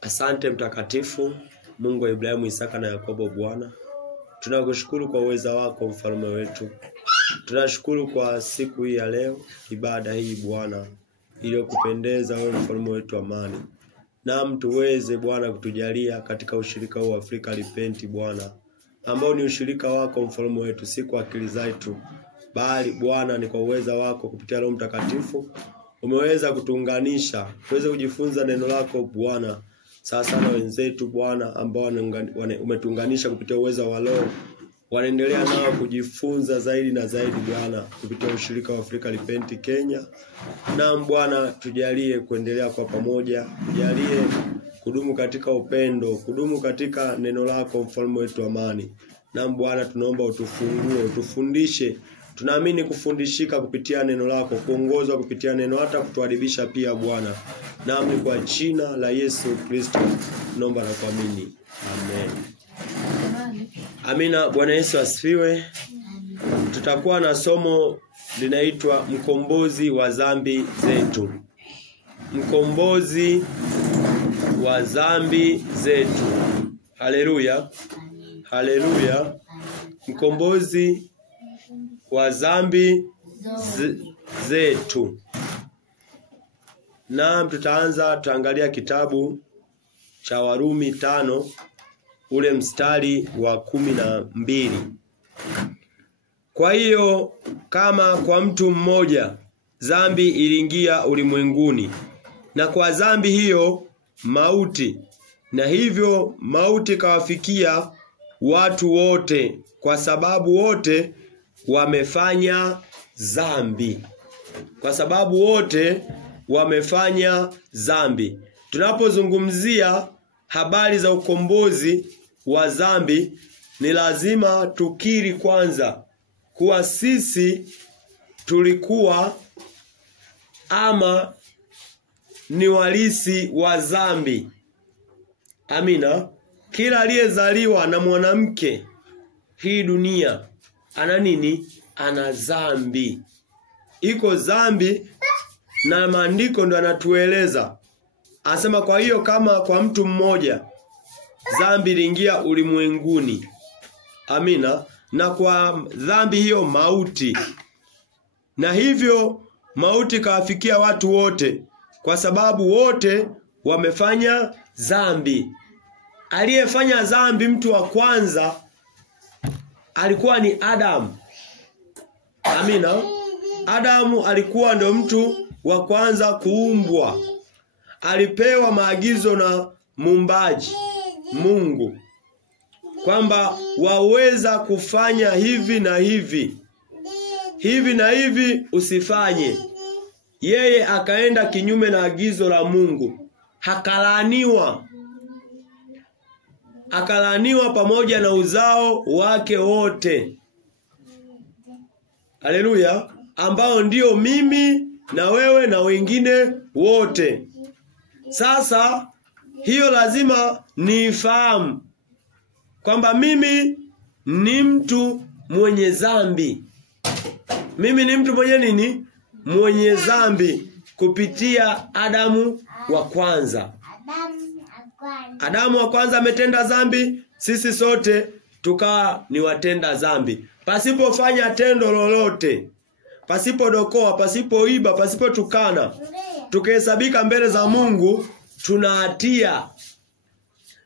Asante mtakatifu, Mungu wa Ibrahimu, Isaka na Yakobo. Bwana, tunakushukuru kwa uweza wako, mfalme wetu. Tunashukuru kwa siku hii ya leo, ibada hii Bwana iliyokupendeza wewe, mfalme wetu amani. Na tuweze Bwana kutujalia katika ushirika huu wa Afrika Repent Bwana, ambao ni ushirika wako mfalme wetu, si kwa akili zetu, bali Bwana ni kwa uweza wako. Kupitia Roho Mtakatifu umeweza kutuunganisha tuweze kujifunza neno lako Bwana. Sasa na wenzetu Bwana ambao umetuunganisha kupitia uweza wa Roho, wanaendelea nao kujifunza zaidi na zaidi Bwana kupitia ushirika wa Afrika Repent Kenya. Na Bwana tujalie kuendelea kwa pamoja, tujalie kudumu katika upendo, kudumu katika neno lako mfalme wetu amani. Na Bwana tunaomba utufungue, utufundishe. Tunaamini kufundishika kupitia neno lako, kuongozwa kupitia neno, hata kutuadibisha pia Bwana. Nami kwa jina la Yesu Kristo naomba na kuamini. Amen. Amina. Bwana Yesu asifiwe. Tutakuwa na somo linaitwa mkombozi wa dhambi zetu. Mkombozi wa dhambi zetu. Haleluya. Haleluya. Mkombozi wa dhambi zetu. Na tutaangalia kitabu cha Warumi 5 ule mstari wa 12. Kwa hiyo kama kwa mtu mmoja dhambi iliingia ulimwenguni, na kwa dhambi hiyo mauti, na hivyo mauti kawafikia watu wote, kwa sababu wote wamefanya dhambi. Kwa sababu wote wamefanya dhambi. Tunapozungumzia habari za ukombozi wa dhambi, ni lazima tukiri kwanza kuwa sisi tulikuwa ama ni walisi wa dhambi. Amina. Kila aliyezaliwa na mwanamke hii dunia ana nini? Ana dhambi. Iko dhambi, na maandiko ndo anatueleza. Anasema kwa hiyo kama kwa mtu mmoja dhambi iliingia ulimwenguni. Amina. Na kwa dhambi hiyo mauti, na hivyo mauti kawafikia watu wote, kwa sababu wote wamefanya dhambi. Aliyefanya dhambi, mtu wa kwanza, alikuwa ni Adamu. Amina. Adamu alikuwa ndo mtu wa kwanza kuumbwa. Alipewa maagizo na muumbaji Mungu kwamba waweza kufanya hivi na hivi, hivi na hivi usifanye. Yeye akaenda kinyume na agizo la Mungu, akalaaniwa. Akalaaniwa pamoja na uzao wake wote. Haleluya. Ambao ndio mimi na wewe na wengine wote. Sasa hiyo lazima nifahamu kwamba mimi ni mtu mwenye dhambi. Mimi ni mtu mwenye nini? Mwenye dhambi kupitia Adamu wa kwanza. Adamu wa kwanza ametenda dhambi, sisi sote tukawa ni watenda dhambi. Pasipofanya tendo lolote, pasipodokoa, pasipoiba, pasipotukana, tukihesabika mbele za Mungu tuna hatia.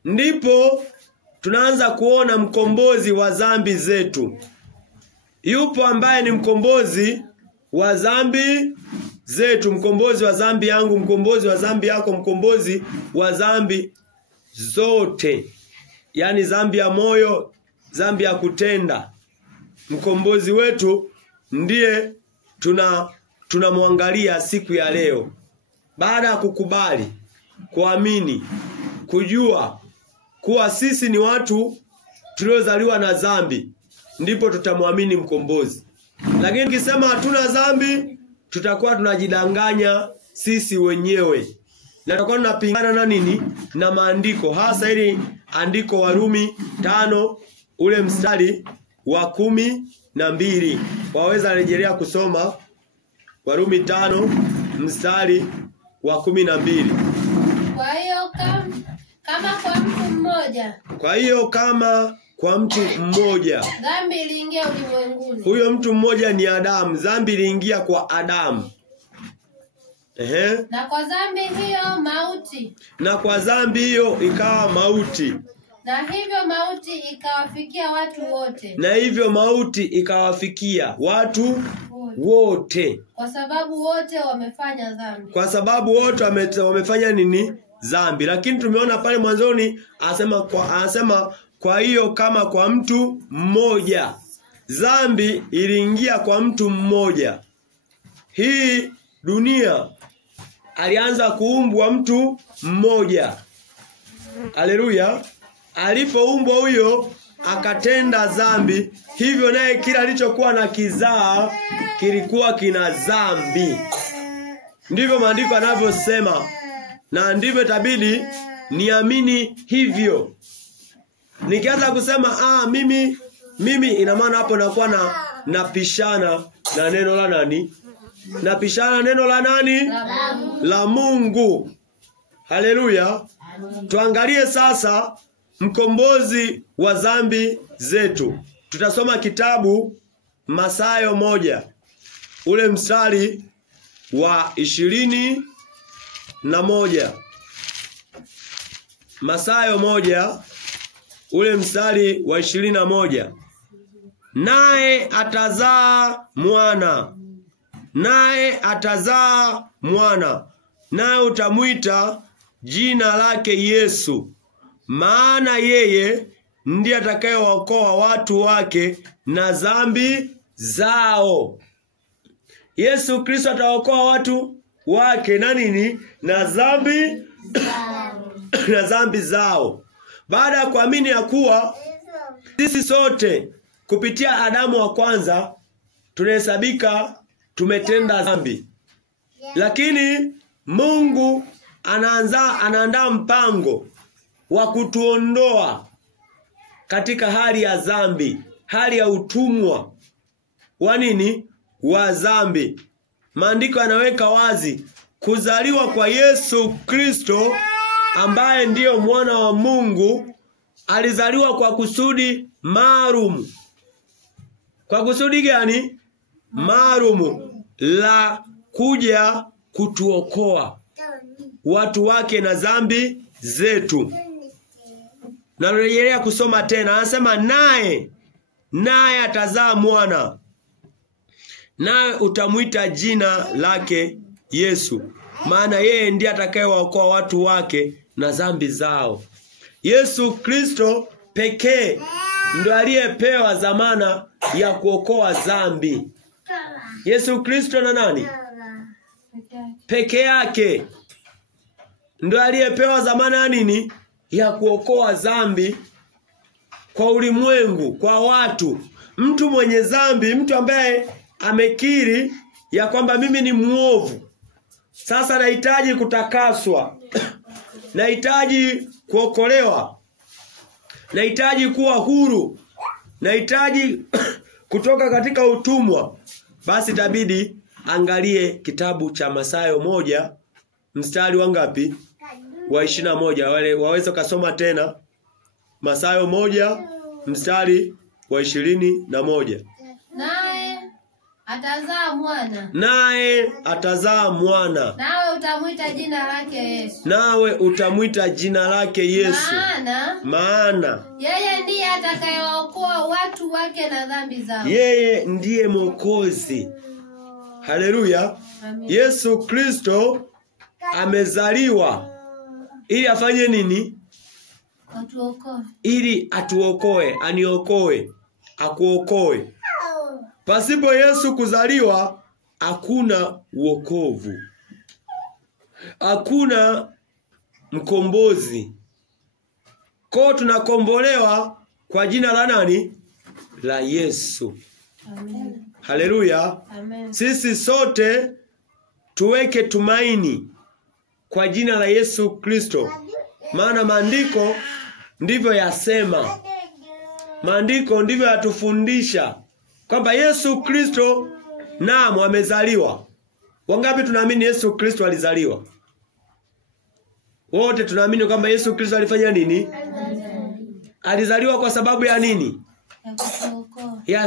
Ndipo tunaanza kuona mkombozi wa dhambi zetu. Yupo ambaye ni mkombozi wa dhambi zetu, mkombozi wa dhambi yangu, mkombozi wa dhambi yako, mkombozi wa dhambi zote. Yaani dhambi ya moyo, dhambi ya kutenda. Mkombozi wetu ndiye tunamwangalia siku ya leo. Baada ya kukubali, kuamini, kujua kuwa sisi ni watu tuliozaliwa na dhambi, ndipo tutamwamini mkombozi. Lakini tukisema hatuna dhambi, tutakuwa tunajidanganya sisi wenyewe. Na tutakuwa tunapingana na nini? Na maandiko. Hasa ili andiko Warumi 5 ule mstari wa 12. Waweza rejelea kusoma Warumi 5 mstari wa 12. Kwa hiyo kama kwa mtu mmoja. Kwa hiyo kama kwa mtu mmoja Dhambi iliingia ulimwenguni. Huyo mtu mmoja ni Adamu. Dhambi iliingia kwa Adamu. Na kwa dhambi hiyo mauti. Na kwa dhambi hiyo ikawa mauti. Na hivyo mauti ikawafikia watu wote. Na hivyo mauti ikawafikia watu wote. Kwa sababu wote wamefanya dhambi. Kwa sababu wote wamefanya nini? Dhambi. Lakini tumeona pale mwanzoni anasema kwa hiyo kama kwa mtu mmoja. Dhambi iliingia kwa mtu mmoja. Hii dunia alianza kuumbwa mtu mmoja. Haleluya. Alipoumbwa huyo akatenda dhambi, hivyo naye kila alichokuwa na kizaa kilikuwa kina dhambi. Ndivyo maandiko yanavyosema, na ndivyo itabidi niamini hivyo. Nikianza kusema mimi ina maana hapo nakuwa napishana na neno la nani? Napishana neno la nani? La Mungu. Haleluya. Tuangalie sasa mkombozi wa dhambi zetu. Tutasoma kitabu Mathayo 1 ule mstari wa 21. Mathayo 1 ule mstari wa 21. Naye atazaa mwana. Naye atazaa mwana. Naye utamuita jina lake Yesu. Maana yeye ndiye atakayewaokoa watu wake na dhambi zao. Yesu Kristo atawaokoa watu wake na nini? Na dhambi na dhambi zao. Baada ya kuamini ya kuwa sisi sote kupitia Adamu wa kwanza tunahesabika tumetenda dhambi. Lakini Mungu anaandaa mpango wa kutuondoa katika hali ya dhambi, hali ya utumwa wa nini? Wa dhambi. Maandiko yanaweka wazi kuzaliwa kwa Yesu Kristo ambaye ndiyo mwana wa Mungu. Alizaliwa kwa kusudi maalum. Kwa kusudi gani? Maalum la kuja kutuokoa watu wake na dhambi zetu. Na narejelea kusoma tena. Anasema naye atazaa mwana. Naye utamuita jina lake Yesu. Maana yeye ndiye atakayewaokoa watu wake na dhambi zao. Yesu Kristo pekee ndo aliyepewa dhamana ya kuokoa dhambi. Yesu Kristo na nani? Peke yake ndo aliyepewa dhamana ya nini? Ya kuokoa dhambi kwa ulimwengu, kwa watu. Mtu mwenye dhambi, mtu ambaye amekiri ya kwamba mimi ni muovu, sasa nahitaji kutakaswa, nahitaji kuokolewa, nahitaji kuwa huru, nahitaji kutoka katika utumwa, basi itabidi angalie kitabu cha Mathayo 1 mstari wa ngapi? Wa 21. Wale waweza kusoma tena Mathayo 1 mstari wa 21. Naye atazaa mwana. Naye atazaa mwana. Nawe utamuita jina lake Yesu. Nawe utamuita jina lake Yesu. Maana yeye ndiye atakayewaokoa watu wake na dhambi zao. Yeye ndiye Mwokozi. Haleluya. Yesu Kristo amezaliwa ili afanye nini? Atuokoe. Ili atuokoe, aniokoe, akuokoe. Pasipo Yesu kuzaliwa hakuna wokovu. Hakuna mkombozi. Kwa tunakombolewa kwa jina la nani? La Yesu. Amen. Haleluya. Amen. Sisi sote tuweke tumaini kwa jina la Yesu Kristo. Maana maandiko ndivyo yasema. Maandiko ndivyo yatufundisha kwamba Yesu Kristo naam amezaliwa. Wangapi tunaamini Yesu Kristo alizaliwa? Wote tunaamini kwamba Yesu Kristo alifanya nini? Alizaliwa kwa sababu ya nini?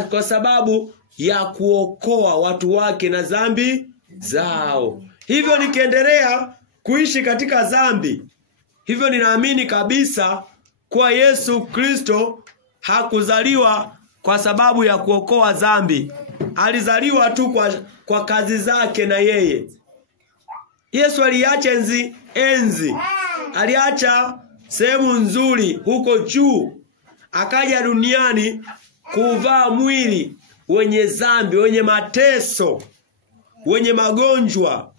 Kwa sababu ya kuokoa watu wake na dhambi zao. Hivyo nikiendelea kuishi katika dhambi, hivyo ninaamini kabisa kuwa Yesu Kristo hakuzaliwa kwa sababu ya kuokoa dhambi. Alizaliwa tu kwa kazi zake na yeye. Yesu aliacha enzi. Aliacha sehemu nzuri huko juu. Akaja duniani kuvaa mwili wenye dhambi, wenye mateso, wenye magonjwa,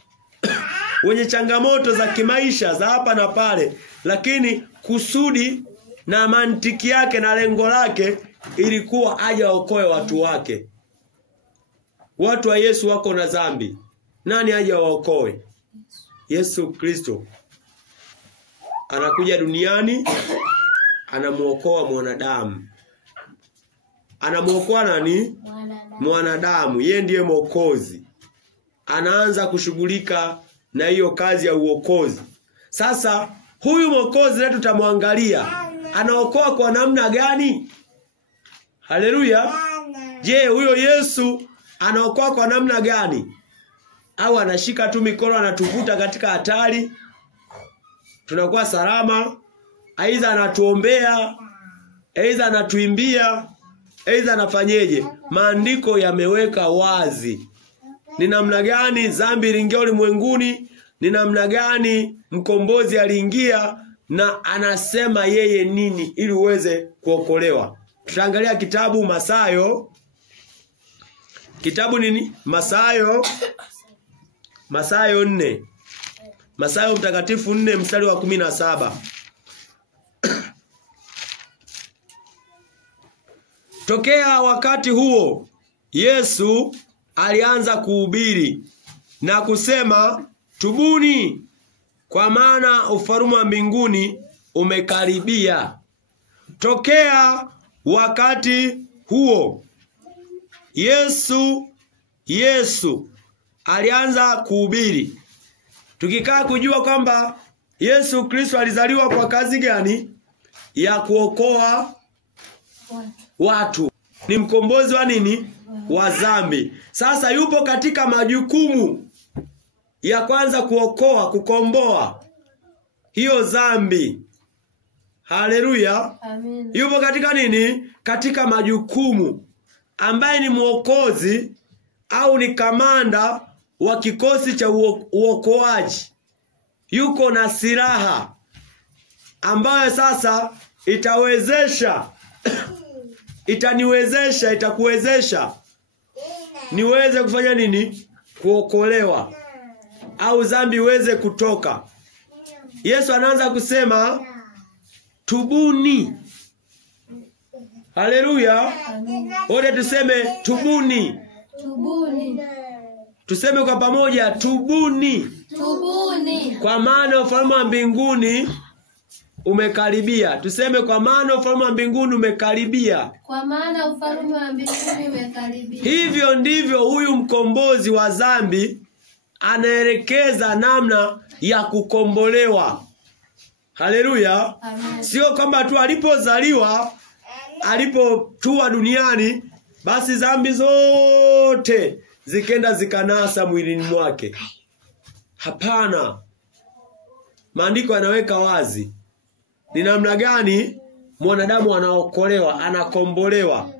wenye changamoto za kimaisha za hapa na pale, lakini kusudi na mantiki yake na lengo lake ilikuwa aje aokoe watu wake. Watu wa Yesu wako na dhambi. Nani aje waokoe? Yesu Kristo. Anakuja duniani, anamuokoa mwanadamu. Anamuokoa nani? Mwanadamu. Yeye ndiye mwokozi. Anaanza kushughulika na hiyo kazi ya uokozi. Sasa huyu mwokozi leo tutamwangalia anaokoa kwa namna gani? Haleluya. Je, huyo Yesu anaokoa kwa namna gani? Au anashika tu mikono anatuvuta katika hatari tunakuwa salama? Aidha anatuombea, aidha anatuimbia, aidha anafanyeje? Maandiko yameweka wazi ni namna gani dhambi iliingia ulimwenguni, ni namna gani mkombozi aliingia, na anasema yeye nini ili uweze kuokolewa. Tutaangalia kitabu Mathayo. Kitabu nini? Mathayo 4. Mathayo mtakatifu 4 mstari wa 17. Tokea wakati huo Yesu alianza kuhubiri na kusema, tubuni kwa maana ufalme wa mbinguni umekaribia. Tokea wakati huo Yesu alianza kuhubiri. Tukikaa kujua kwamba Yesu Kristo alizaliwa kwa kazi gani? Ya kuokoa watu. Ni mkombozi wa nini? Wa dhambi. Sasa yupo katika majukumu ya kwanza kuokoa, kukomboa hiyo dhambi. Haleluya. Amen. Yupo katika nini? Katika majukumu, ambaye ni mwokozi au ni kamanda wa kikosi cha uokoaji. Yuko na silaha ambayo sasa itakuwezesha niweze kufanya nini? Kuokolewa au dhambi iweze kutoka. Yesu anaanza kusema tubuni. Haleluya. Wote tuseme tubuni. Tubuni. Tuseme kwa pamoja tubuni. Tubuni. Kwa maana ufalme wa mbinguni umekaribia. Tuseme kwa maana ufalme wa mbinguni umekaribia. Kwa maana ufalme wa mbinguni umekaribia. Hivyo ndivyo huyu mkombozi wa dhambi anaelekeza namna ya kukombolewa. Haleluya. Sio kwamba tu alipozaliwa, alipotua duniani, basi dhambi zote zikenda zikanasa mwilini mwake. Hapana. Maandiko yanaweka wazi ni namna gani mwanadamu anaokolewa, anakombolewa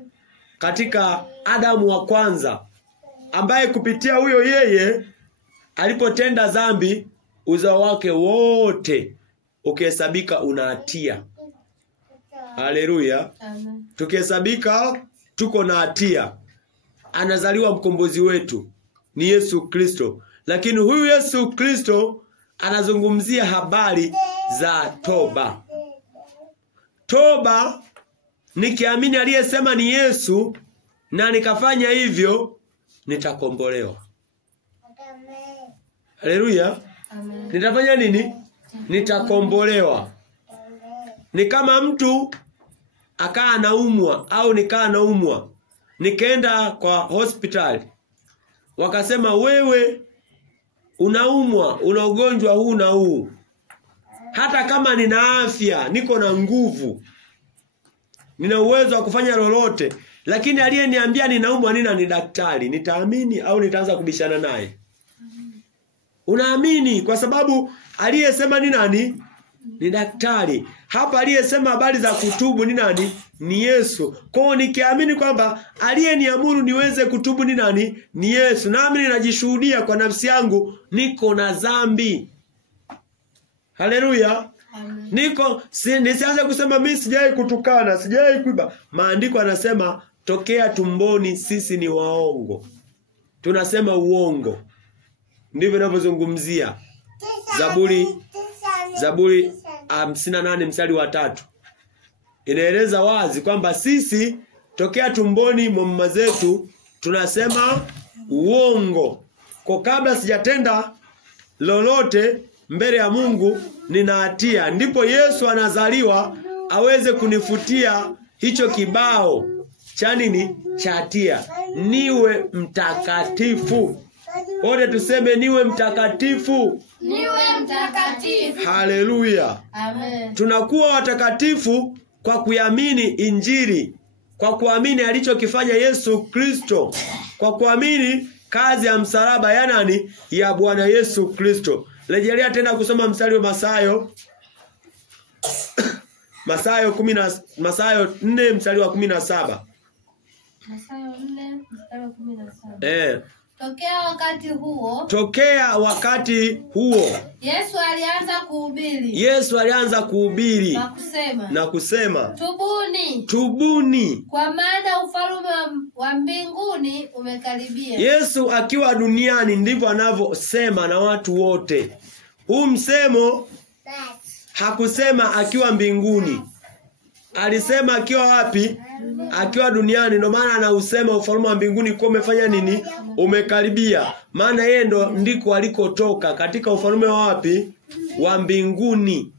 katika Adamu wa kwanza, ambaye kupitia huyo yeye alipotenda dhambi uzao wake wote ukihesabika una hatia. Haleluya. Amen. Tukihesabika tuko na hatia. Anazaliwa mkombozi wetu ni Yesu Kristo. Lakini huyu Yesu Kristo anazungumzia habari za toba. Toba nikiamini aliyesema ni Yesu na nikafanya hivyo nitakombolewa. Haleluya. Amen. Nitafanya nini? Nitakombolewa. Ni kama mtu akaa anaumwa au nikaa naumwa, nikaenda kwa hospitali, wakasema wewe unaumwa, una ugonjwa huu na huu. Hata kama nina afya, niko na nguvu, nina uwezo wa kufanya lolote, lakini aliyeniambia ninaumwa ni daktari, nitaamini au nitaanza kubishana naye? Unaamini kwa sababu aliyesema ni nani? Ni daktari. Hapa aliyesema habari za kutubu ni nani? Ni Yesu. Kwa hiyo nikiamini kwamba aliyeniamuru niweze kutubu ni nani? Ni Yesu. Nami ninajishuhudia kwa nafsi yangu niko na dhambi. Haleluya. Nisianze kusema mimi sijai kutukana, sijai kuiba. Maandiko yanasema tokea tumboni sisi ni waongo. Tunasema uongo. Ndivyo ninavyozungumzia. Zaburi 58 mstari wa 3. Inaeleza wazi kwamba sisi tokea tumboni mwa mama zetu tunasema uongo. Kwa kabla sijatenda lolote mbele ya Mungu nina hatia. Ndipo Yesu anazaliwa aweze kunifutia hicho kibao cha nini? Cha hatia. Niwe mtakatifu. Wote tuseme niwe mtakatifu. Niwe mtakatifu. Haleluya. Amen. Tunakuwa watakatifu kwa kuamini Injili, kwa kuamini alichokifanya Yesu Kristo, kwa kuamini kazi ya msalaba ya nani? Ya Bwana Yesu Kristo. Rejelea tena kusoma mstari wa Mathayo 4 mstari wa 17. Mathayo 4 mstari wa 17. Tokea wakati huo Yesu alianza kuhubiri na kusema tubuni kwa maana ufalme wa mbinguni umekaribia. Yesu akiwa duniani ndivyo anavyosema na watu wote. Huu msemo hakusema akiwa mbinguni. Alisema akiwa wapi? Akiwa duniani. Ndio maana anausema ufalme wa mbinguni kwa umefanya nini? Umekaribia. Maana yeye ndiko alikotoka, katika ufalme wa wapi? Wa mbinguni.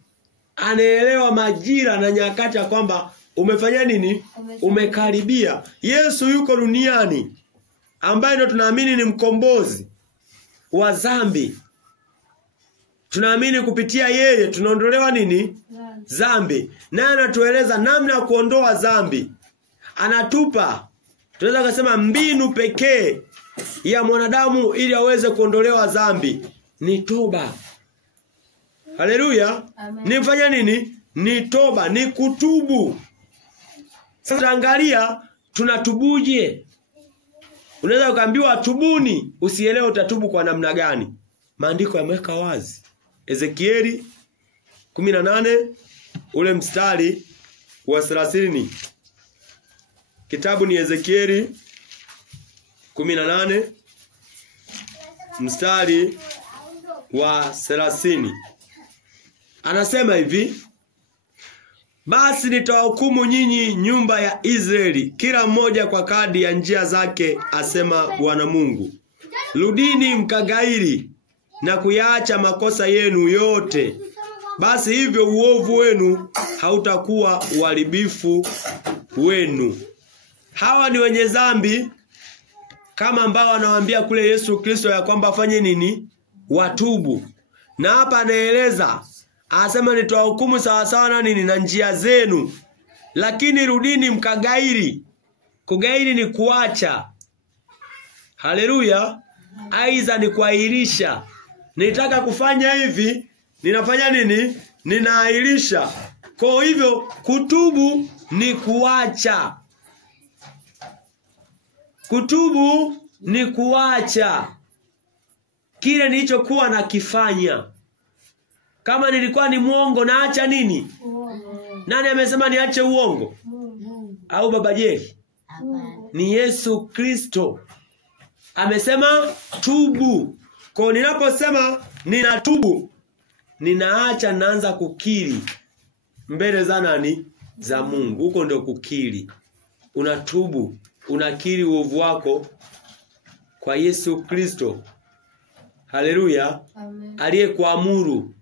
Anaelewa majira na nyakati ya kwamba umefanya nini? Umekaribia. Yesu yuko duniani, ambaye ndo tunaamini ni mkombozi wa dhambi. Tunaamini kupitia yeye tunaondolewa nini? Dhambi. Naye anatueleza namna ya kuondoa dhambi. Anatupa, tunaweza kusema mbinu pekee ya mwanadamu ili aweze kuondolewa dhambi ni toba. Haleluya. Nifanya nini? Ni toba, ni kutubu. Sasa angalia tunatubuje? Unaweza ukaambiwa tubuni, usielewe utatubu kwa namna gani. Maandiko yameweka wazi. Ezekieli 18 ule mstari wa 30. Kitabu ni Ezekieli 18 mstari wa 30. Anasema hivi: basi nitawahukumu nyinyi nyumba ya Israeli, kila mmoja kwa kadri ya njia zake, asema Bwana Mungu. Rudini mkagairi na kuyaacha makosa yenu yote. Basi hivyo uovu wenu hautakuwa uharibifu wenu. Hawa ni wenye dhambi kama ambao anawaambia kule Yesu Kristo ya kwamba afanye nini? Watubu. Na hapa anaeleza, anasema nitawahukumu sawa sawa na nini? Na njia zenu. Lakini rudini mkagairi. Kugairi ni kuacha. Haleluya. Aiza ni kuahirisha. Nitaka kufanya hivi, ninafanya nini? Ninaahirisha. Kwa hivyo kutubu ni kuacha. Kutubu ni kuacha kile nilichokuwa nakifanya. Kama nilikuwa ni muongo, naacha nini? Nani amesema niache uongo? Au Baba Jeri? Ni Yesu Kristo. Amesema tubu. Kwa ninaposema ninatubu, ninaacha, naanza kukiri mbele za nani? Za Mungu. Huko ndio kukiri. Unatubu, unakiri uovu wako kwa Yesu Kristo. Haleluya. Aliyekuamuru.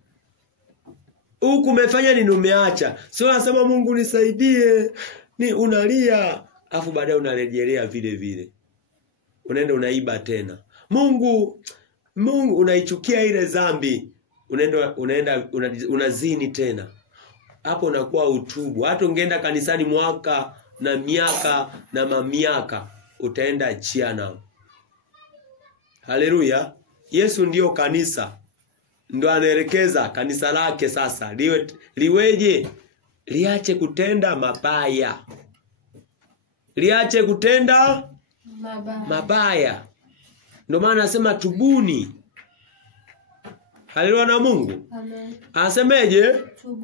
Huku umefanya nini? Umeacha. Sio unasema Mungu nisaidie, ni unalia, afu baadaye unarejelea vile vile. Unaenda unaiba tena. Mungu unaichukia ile dhambi. unazini tena. Hapo unakuwa utubu. Hata ungeenda kanisani mwaka na miaka na mamiaka, utaenda jehanamu. Haleluya. Yesu ndio kanisa. Ndio anaelekeza kanisa lake sasa. Liweje? Liache kutenda mabaya. Liache kutenda mabaya. Ndio maana anasema tubuni. Haleluya na Mungu. Amen. Anasemeje?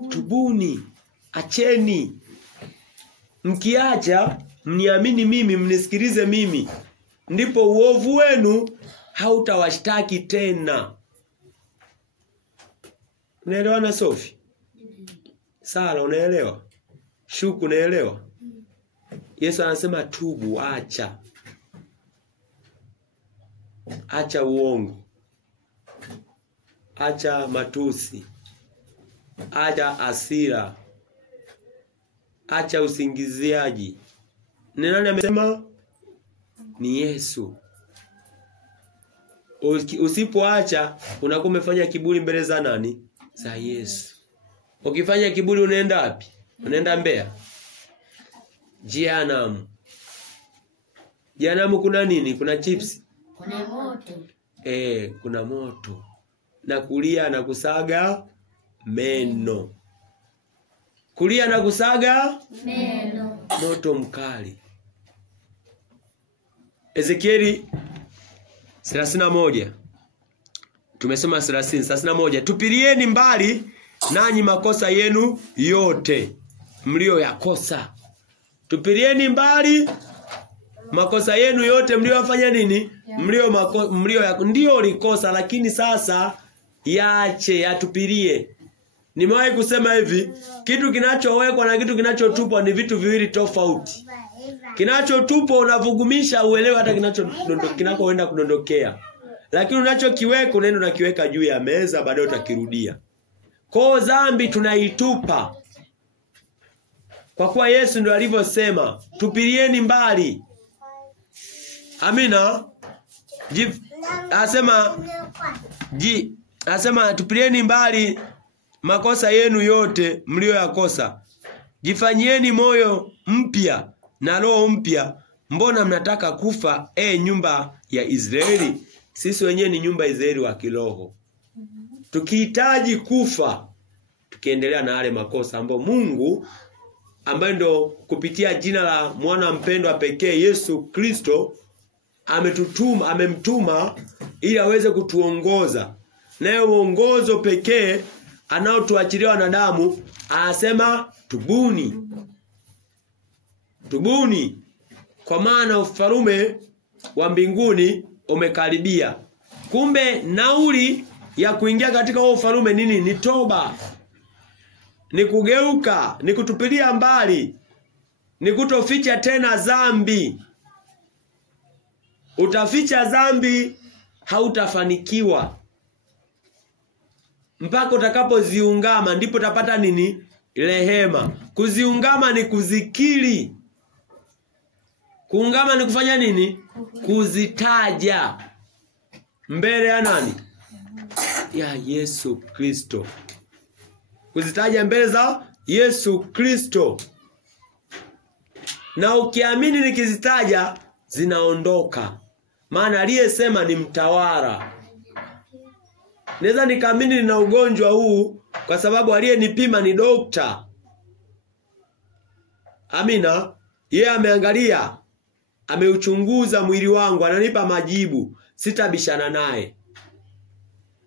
Tubuni. Acheni. Mkiacha, mniamini mimi, mnisikilize mimi, ndipo uovu wenu hautawashtaki tena. Unaelewana Sofi? Sara, unaelewa? Shuku, unaelewa? Yesu anasema tubu, acha. Acha uongo. Acha matusi. Acha hasira. Acha usingiziaji. Ni nani amesema? Ni Yesu. Usipoacha unakuwa umefanya kiburi mbele za nani? Za Yesu. Ukifanya kiburi unaenda wapi? Unaenda Mbeya. Jehanamu. Jehanamu kuna nini? Kuna chips. Kuna moto. Kuna moto. Na kulia na kusaga meno. Kulia na kusaga meno. Moto mkali. Ezekieli 31. Tumesoma 31. Tupilieni mbali nanyi makosa yenu yote mlioyakosa. Tupilieni mbali makosa yenu yote mliofanya nini? Ndio likosa, lakini sasa yaache, yatupilie. Nimewahi kusema hivi, kitu kinachowekwa na kitu kinachotupwa ni vitu viwili tofauti. Kinachotupwa unavugumisha uelewe hata kinakoenda kudondokea. Lakini unachokiweka unaenda unakiweka juu ya meza, baadaye utakirudia. Kwa dhambi tunaitupa. Kwa kuwa Yesu ndio alivyosema, tupilieni mbali. Amina. Asema tupilieni mbali makosa yenu yote mlioyakosa. Jifanyieni moyo mpya na roho mpya. Mbona mnataka kufa, nyumba ya Israeli? Sisi wenyewe ni nyumba ya Israeli wa kiroho. Tukihitaji kufa, tukiendelea na yale makosa ambayo Mungu, ambaye ndo kupitia jina la mwana mpendwa pekee Yesu Kristo amemtuma ili aweze kutuongoza. Nayo uongozo pekee anaotuachilia wanadamu, anasema tubuni. Tubuni, kwa maana ufalme wa mbinguni umekaribia. Kumbe nauli ya kuingia katika huo ufalme nini? Ni toba. Ni kugeuka, ni kutupilia mbali, ni kutoficha tena dhambi. Utaficha dhambi, hautafanikiwa. Mpaka utakapoziungama ndipo utapata nini? Rehema. Kuziungama ni kuzikiri. Kuungama ni kufanya nini? Kuzitaja mbele ya nani? Ya Yesu Kristo. Kuzitaja mbele za Yesu Kristo. Na ukiamini nikizitaja zinaondoka. Maana aliyesema ni mtawala. Naweza nikaamini nina ugonjwa huu kwa sababu aliyenipima ni dokta. Amina. Yeye ameangalia, ameuchunguza mwili wangu, ananipa majibu, sitabishana naye.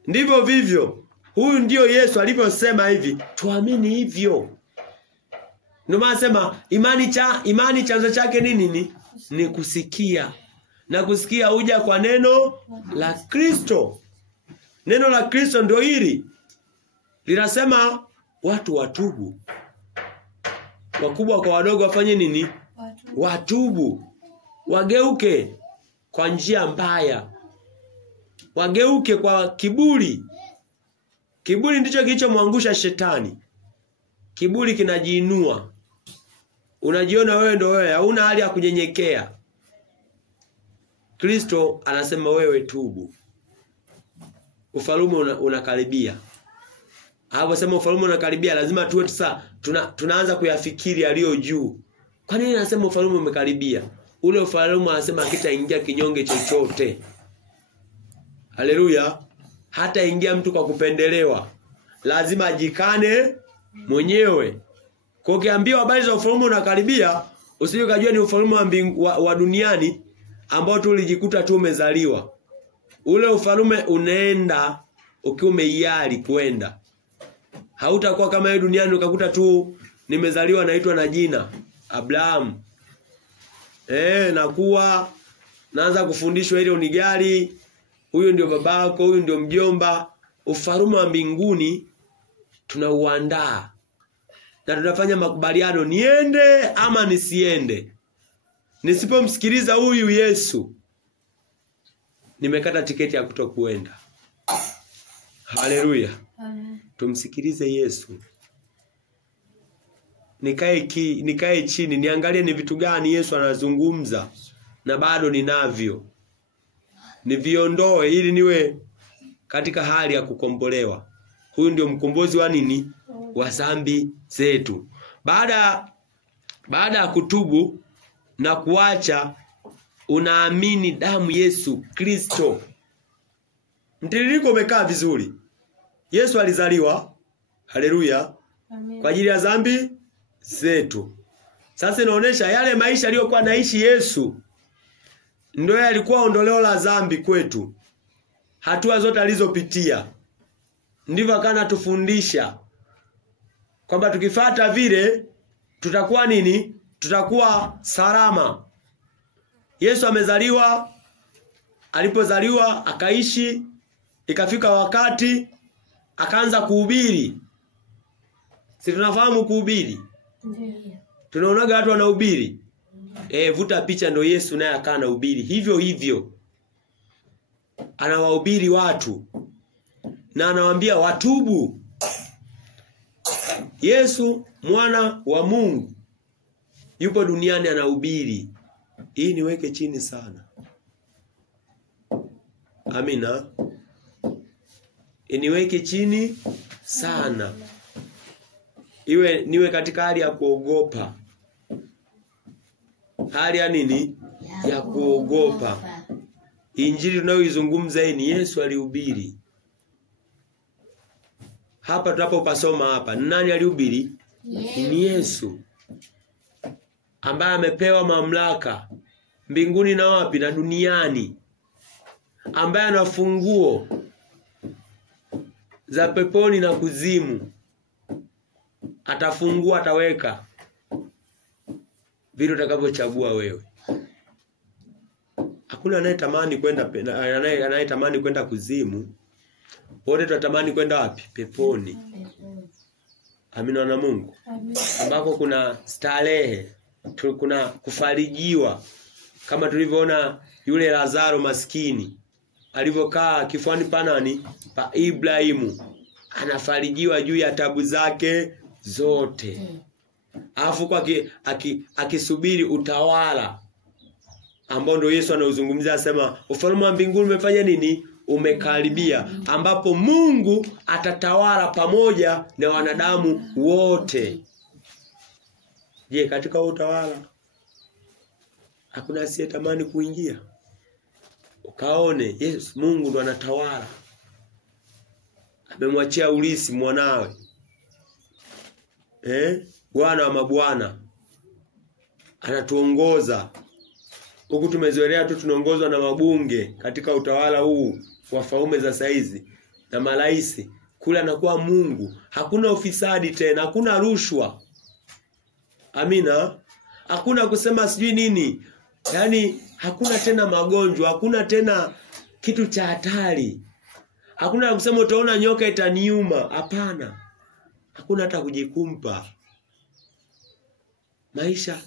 Ndivyo vivyo. Huyu ndio Yesu alivyosema hivi, tuamini hivyo. Ndio maana sema imani chanzo chake nini? Ni kusikia. Na kusikia huja kwa neno la Kristo. Neno la Kristo ndio hili. Linasema watu watubu. Wakubwa kwa wadogo wafanye nini? Watubu. Wageuke kwa njia mbaya. Wageuke kwa kiburi. Kiburi ndicho kilichomwangusha shetani. Kiburi kinajiinua. Unajiona wewe ndio wewe, hauna hali ya kunyenyekea. Kristo anasema wewe tubu. Ufalme unakaribia. Hapo sema ufalme unakaribia, lazima tuwe sasa tunaanza kuyafikiri yaliyo juu. Kwa nini anasema ufalme umekaribia? Ule ufalme anasema hakitaingia kinyonge chochote. Haleluya. Hata ingia mtu kwa kupendelewa. Lazima ajikane mwenyewe. Kwa ukiambiwa habari za ufalme unakaribia, usije ukajua ni ufalme wa duniani ambao tu ulijikuta tu umezaliwa. Ule ufalme unaenda ukiwa umeiari kwenda. Hautakuwa kama hii duniani ukakuta tu nimezaliwa naitwa na jina Abraham. Nakuwa naanza kufundishwa ile unigari, huyu ndio babako, huyu ndio mjomba. Ufalme wa mbinguni tunauandaa. Na tunafanya makubaliano, niende ama nisiende. Nisipomsikiliza huyu Yesu, nimekata tiketi ya kutokuenda. Haleluya. Tumsikilize Yesu. Nikae chini niangalie ni vitu gani Yesu anazungumza na bado ninavyo. Niviondoe ili niwe katika hali ya kukombolewa. Huyu ndio mkombozi wa nini? Wa dhambi zetu. Baada ya kutubu na kuacha, unaamini damu Yesu Kristo. Mtiririko umekaa vizuri. Yesu alizaliwa, haleluya, kwa ajili ya dhambi zetu. Sasa inaonesha yale maisha aliyokuwa naishi Yesu ndio yalikuwa ondoleo la dhambi kwetu. Hatua zote alizopitia ndivyo akana tufundisha kwamba tukifuata vile tutakuwa nini? Tutakuwa salama. Yesu amezaliwa, alipozaliwa akaishi, ikafika wakati akaanza kuhubiri. Si tunafahamu kuhubiri? Ndiyo. Tunaonaga watu wanahubiri. Vuta picha, ndo Yesu naye akawa anahubiri. Hivyo anawahubiri watu na anawaambia watubu. Yesu mwana wa Mungu yupo duniani anahubiri. Hii niweke chini sana. Amina. Niweke chini sana. Niwe katika hali ya kuogopa. Hali ya nini? Ya kuogopa. Injili tunayoizungumza hii ni Yesu alihubiri. Hapa tunapopasoma hapa, nani alihubiri? Ni Yesu. Ambaye amepewa mamlaka mbinguni na wapi? Na duniani. Ambaye ana funguo za peponi na kuzimu. Atafungua, ataweka vile utakavyochagua wewe. Hakuna anayetamani kwenda kuzimu. Wote tunatamani kwenda wapi? Peponi. Amina na Mungu. Ambako kuna starehe, kuna kufarijiwa. Kama tulivyoona yule Lazaro maskini alivyokaa kifuani pa nani? Pa Ibrahimu. Anafarijiwa juu ya tabu zake zote. Alafu kwa akisubiri utawala ambao ndio Yesu anauzungumzia, asema ufalme wa mbinguni umefanya nini? Umekaribia, ambapo Mungu atatawala pamoja na wanadamu wote. Je, katika utawala hakuna asiyetamani kuingia? Ukaone Yesu Mungu ndo anatawala. Amemwachia ulisi mwanawe. Bwana wa mabwana anatuongoza. Huku tumezoelea tu tunaongozwa na mabunge katika utawala huu wa falme za saizi na maraisi. Kula anakuwa Mungu. Hakuna ufisadi tena, hakuna rushwa. Amina. Hakuna kusema sijui nini. Yaani hakuna tena magonjwa, hakuna tena kitu cha hatari. Hakuna kusema utaona nyoka itaniuma. Hapana. Hakuna hata kujikumpa. Maisha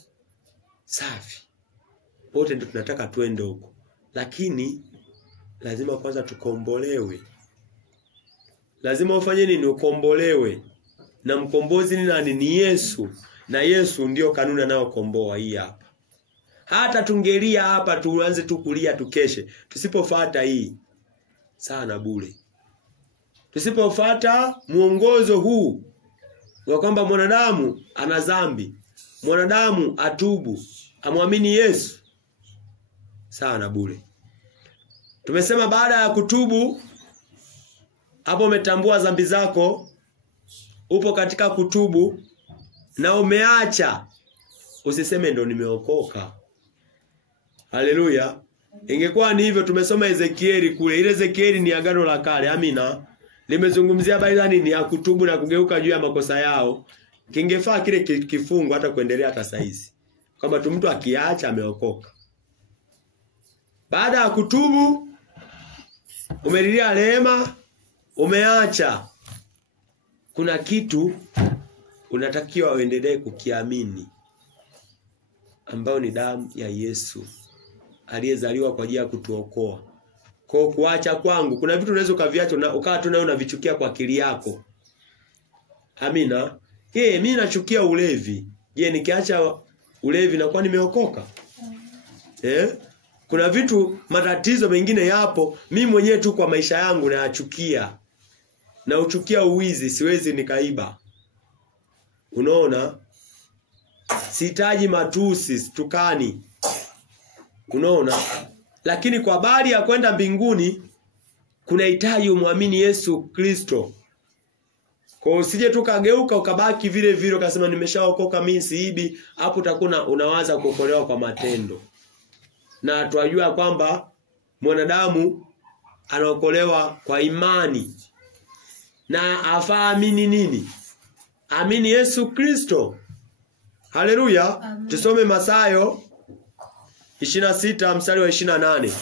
safi. Wote ndio tunataka tuende huko. Lakini lazima kwanza tukombolewe. Lazima ufanye nini? Ukombolewe. Na mkombozi ni nani? Ni Yesu. Na Yesu ndio kanuni anayokomboa hii hapa. Hata tungelia hapa tuanze tu kulia tukeshe, tusipofuata hii sana bure. tusipofuata muongozo huu wa kwamba mwanadamu ana dhambi, mwanadamu atubu, amwamini Yesu, sana bure. Tumesema baada ya kutubu, hapo umetambua dhambi zako, upo katika kutubu na umeacha, usiseme ndo nimeokoka. Haleluya. Ingekuwa ni hivyo tumesoma Ezekieli kule. Ile Ezekieli ni agano la kale, amina. Limezungumzia habari nini? Ya kutubu na kugeuka juu ya makosa yao. Kingefaa kile kifungo hata kuendelea hata saizi. Kwamba tu mtu akiacha ameokoka. Baada ya kutubu, umelilia rehema, umeacha, kuna kitu unatakiwa uendelee kukiamini, ambao ni damu ya Yesu aliyezaliwa kwa ajili ya kutuokoa. Kwa kuacha kwangu, kuna vitu unaweza ukaviacha na ukawa tu nayo unavichukia kwa akili yako. Amina. Mimi nachukia ulevi. Je, nikiacha ulevi na kwa nimeokoka? Kuna vitu, matatizo mengine yapo, mimi mwenyewe tu kwa maisha yangu nayachukia. Na uchukia uwizi, siwezi nikaiba. Unaona? Sihitaji matusi, situkani. Unaona? Lakini kwa habari ya kwenda mbinguni kunahitaji umwamini Yesu Kristo. Kwa usije tu kageuka ukabaki vile vile ukasema nimeshaokoka mimi siibi, hapo utakuwa unawaza kuokolewa kwa matendo. Na tunajua kwamba mwanadamu anaokolewa kwa imani. Na afaamini nini? Amini Yesu Kristo. Haleluya. Tusome Mathayo 26 mstari wa 28.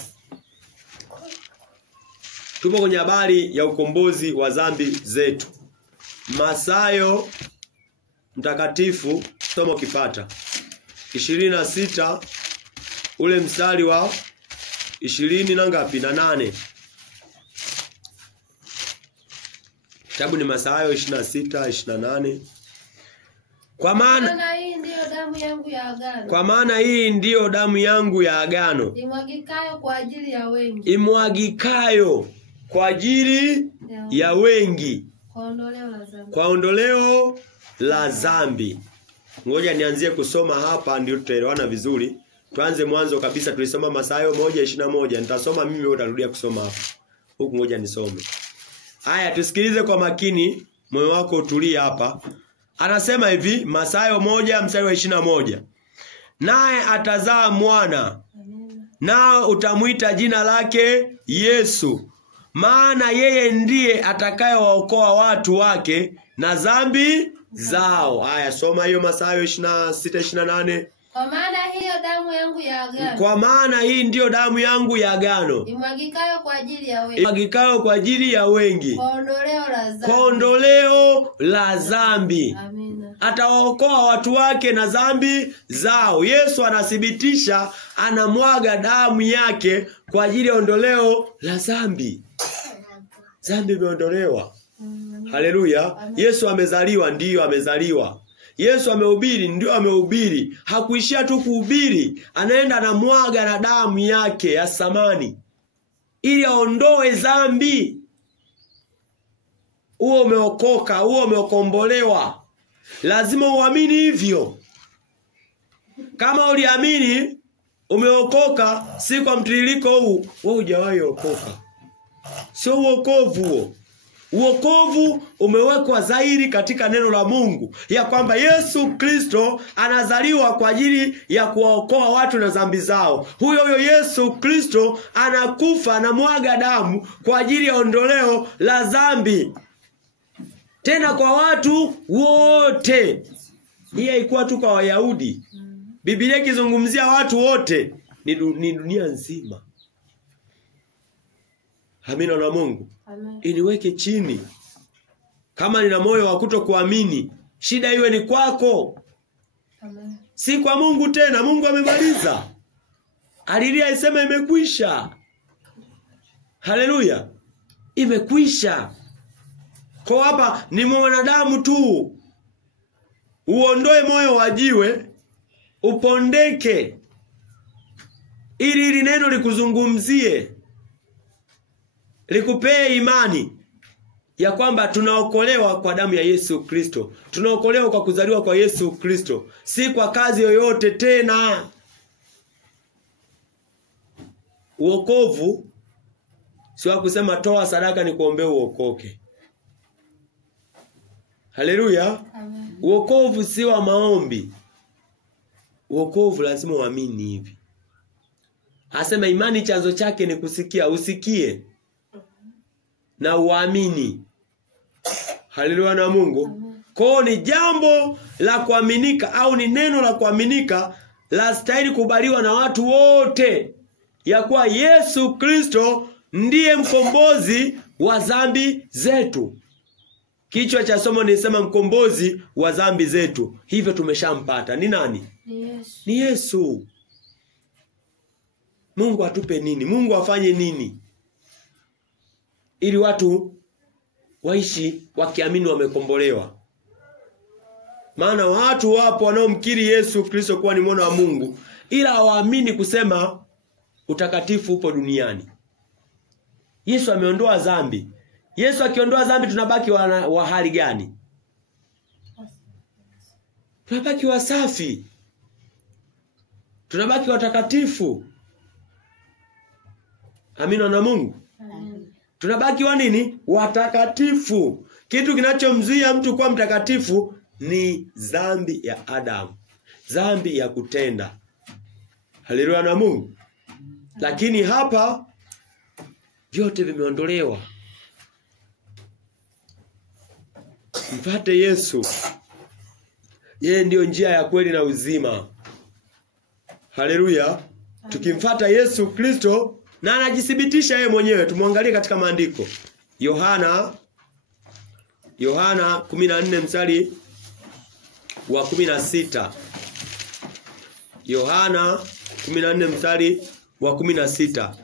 Tupo kwenye habari ya ukombozi wa dhambi zetu. Mathayo mtakatifu, somo kipata 26 ule mstari wa 20 na ngapi na 8. Kitabu ni Mathayo 26:28. Kwa maana hii ndiyo damu yangu ya agano. Kwa maana hii ndiyo damu yangu ya agano. Imwagikayo kwa ajili ya wengi. Imwagikayo kwa ajili ya wengi. Kwa ondoleo la dhambi. Ngoja nianzie kusoma hapa ndio tutaelewana vizuri. Tuanze mwanzo kabisa, tulisoma Mathayo 1:21. Nitasoma mimi, wewe utarudia kusoma hapa. Huku ngoja nisome. Haya, tusikilize kwa makini, moyo wako utulie hapa. Anasema hivi, Mathayo 1 mstari wa 21. Naye atazaa mwana, nao utamuita jina lake Yesu, maana yeye ndiye atakayewaokoa watu wake na dhambi zao. Haya, soma hiyo Mathayo 26:28. Kwa maana hiyo damu yangu ya agano. Kwa maana hii ndiyo damu yangu ya agano. Imwagikayo kwa ajili ya wengi. Imwagikayo kwa ajili ya wengi. Kwa ondoleo la dhambi. Kwa ondoleo la dhambi. Amina. Atawaokoa watu wake na dhambi zao. Yesu anathibitisha, anamwaga damu yake kwa ajili ya ondoleo la dhambi. Dhambi imeondolewa. Haleluya. Yesu amezaliwa, ndiyo amezaliwa. Yesu amehubiri, ndio amehubiri. Hakuishia tu kuhubiri, anaenda anamwaga na damu yake ya thamani ili aondoe dhambi. Uwe umeokoka, uwe umeokombolewa, lazima uamini hivyo. Kama uliamini umeokoka si kwa mtiririko huu, wewe hujawahi okoka. Sio wokovu huo. Uokovu umewekwa dhahiri katika neno la Mungu ya kwamba Yesu Kristo anazaliwa kwa ajili ya kuwaokoa watu na dhambi zao. Huyo Yesu Kristo anakufa, anamwaga damu kwa ajili ya ondoleo la dhambi. Tena kwa watu wote. Hii haikuwa tu kwa Wayahudi. Biblia ikizungumzia watu wote ni dunia nzima. Amina na Mungu. Amen. Iniweke chini. Kama nina moyo wa kutokuamini, shida iwe ni kwako. Amen. Si kwa Mungu tena. Mungu amemaliza. Alilia isema imekwisha. Haleluya. Imekwisha. Kwa hapa ni mwanadamu tu. Uondoe moyo wa jiwe, upondeke. Ili neno likuzungumzie, likupee imani. ya kwamba tunaokolewa kwa damu ya Yesu Kristo. Tunaokolewa kwa kuzaliwa kwa Yesu Kristo, si kwa kazi yoyote tena. Uokovu sio kusema toa sadaka ni kuombea uokoke. Haleluya. Amen. Uokovu si wa maombi. Uokovu lazima uamini hivi. Asema imani chanzo chake ni kusikia, usikie na uamini. Haleluya na Mungu. Kwa ni jambo la kuaminika au ni neno la kuaminika, la stahili kubaliwa na watu wote, ya kuwa Yesu Kristo ndiye mkombozi wa dhambi zetu. Kichwa cha somo nisema mkombozi wa dhambi zetu. Hivyo tumeshampata. Ni nani? Ni Yesu. Ni Yesu. Mungu atupe nini? Mungu afanye nini? Ili watu waishi wakiamini wamekombolewa. Maana watu wapo wanaomkiri Yesu Kristo kuwa ni mwana wa Mungu, ila hawaamini kusema utakatifu upo duniani. Yesu ameondoa dhambi. Yesu akiondoa dhambi tunabaki wa hali gani? Tunabaki wasafi. Tunabaki watakatifu. Amina na Mungu. Amen. Tunabaki wa nini? Watakatifu. Kitu kinachomzuia mtu kuwa mtakatifu ni dhambi ya Adamu. Dhambi ya kutenda. Haleluya na Mungu. Lakini hapa vyote vimeondolewa. Mfuate Yesu. Yeye ndio njia ya kweli na uzima. Haleluya. Tukimfuata Yesu Kristo, na anajithibitisha yeye mwenyewe. Tumwangalie katika maandiko. Yohana 14 mstari wa 16. Yohana 14 mstari wa 16.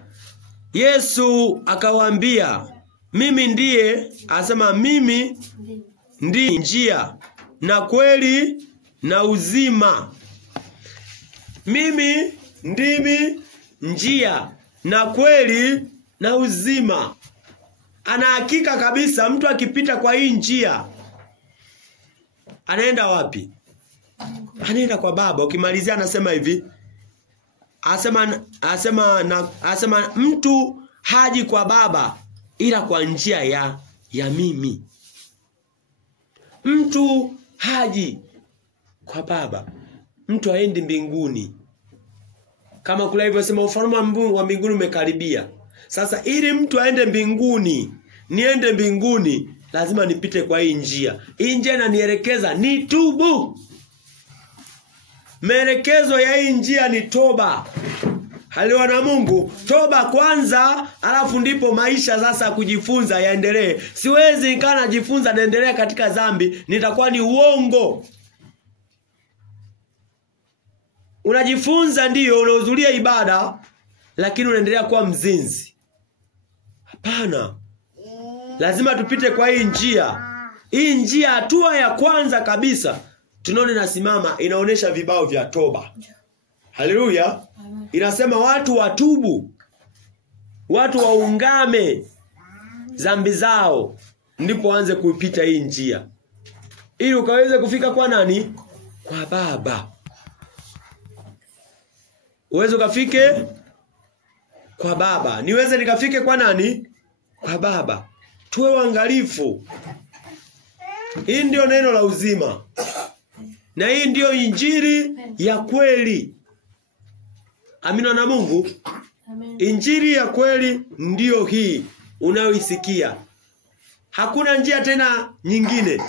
Yesu akawaambia, mimi ndiye, asema mimi ndiye njia na kweli na uzima. Mimi ndimi njia na kweli na uzima. Ana hakika kabisa mtu akipita kwa hii njia anaenda wapi? Anaenda kwa Baba. Ukimalizia anasema hivi. Asema mtu haji kwa Baba ila kwa njia ya mimi. Mtu haji kwa Baba. Mtu haendi mbinguni. Kama kula hivyo sema ufalme wa mbinguni umekaribia. Sasa ili mtu aende mbinguni, niende mbinguni, lazima nipite kwa hii njia. Hii njia inanielekeza ni tubu. Maelekezo ya hii njia ni toba. Haleluya na Mungu. Toba kwanza, alafu ndipo maisha sasa kujifunza yaendelee. Siwezi nikaa najifunza naendelea katika dhambi, nitakuwa ni uongo. Unajifunza ndiyo, unahudhuria ibada, lakini unaendelea kuwa mzinzi. Hapana. Lazima tupite kwa hii njia. Hii njia hatua ya kwanza kabisa tunaona nasimama inaonesha vibao vya toba. Haleluya. Inasema watu watubu. Watu waungame dhambi zao, ndipo waanze kuipita hii njia. Ili ukaweze kufika kwa nani? Kwa Baba. Uweze ukafike kwa Baba. Niweze nikafike kwa nani? Kwa Baba. Tuwe waangalifu. Hii ndio neno la uzima. Na hii ndio injili ya kweli. Amina na Mungu. Amen. Injili ya kweli ndio hii unayoisikia. Hakuna njia tena nyingine.